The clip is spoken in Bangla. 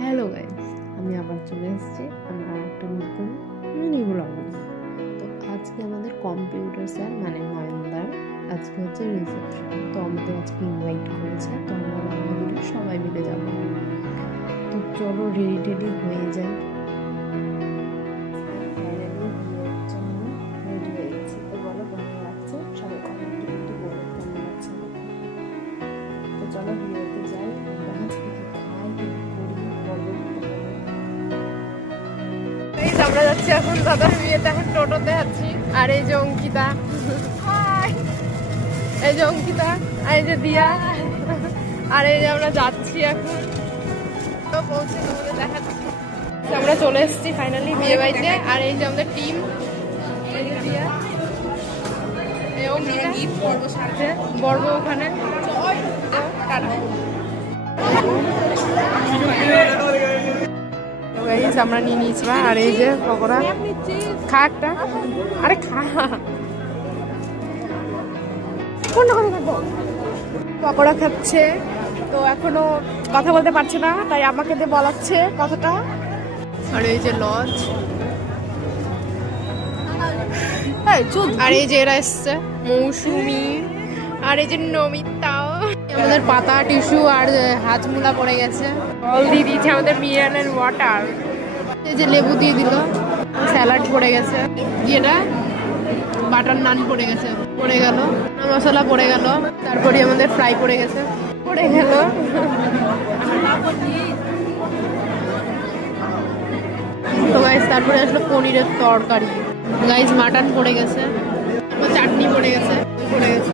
হ্যালো গাইস, আমি আবার চলে এসেছি আমার একটা নতুন মিনি ব্লগ নিয়ে। তো আজকে আমাদের কম্পিউটার স্যার মানে নয়নদার আজকে হচ্ছে রিসেপশন। তো আমাদের আজকে ইনভাইট করেছে, তো আমরা বান্ধবীরা সবাই মিলে যাবো। তো চলো রেডি টেডি হয়ে যাই। রেডি হয়ে গেছি। তো বলো কেমন লাগছে, সবাই কমেন্ট একটু বলো কেমন লাগছে। তো চলো বিয়েতে যাই, আজকে কি খাই কি করি বলো। আমরা যাচ্ছি এখন দাদার বিয়েতে, এখন টোটোতে আছি। আর এই যে অঙ্কিতা, এই যে অঙ্কিতা, আর এই যে দিয়া, আর এই যে আমরা যাচ্ছি এখন। তো পৌঁছে তোমাদের দেখাচ্ছি। আমরা চলে এসেছি ফাইনালি বিয়ে বাড়িতে। আর এই যে আমাদের টিম, এই যে দিয়া, এই অঙ্কিতা, বর্ব ওখানে। আমরা নিয়ে নিয়েছি। আর এই যে পকোড়া, খা একটা, আরে খা, পকোড়া খাচ্ছে। তো এখনো কথা বলতে পারছে না, তাই আমাকে দিয়ে বলাচ্ছে কথাটা। আর এই যে লজ, আর এই যে এরা এসছে মৌসুমি, আর এই যে নমিতা। আমাদের পাতা টিস্যু আর হাজমুলা পড়ে গেছে। জল দিয়ে দিয়েছে আমাদের মিনারেল ওয়াটার। এই যে লেবু দিয়ে দিল, স্যালাড পড়ে গেছে, এটা বাটার নান পড়ে গেছে, পড়ে গেল মশলা পড়ে গেল, তারপরে আমাদের ফ্রাই পড়ে গেছে, পড়ে গেল। তো গাইস তারপরে আসলো পনিরের তরকারি, গাইস মাটন পড়ে গেছে, চাটনি পড়ে গেছে, পড়ে গেছে।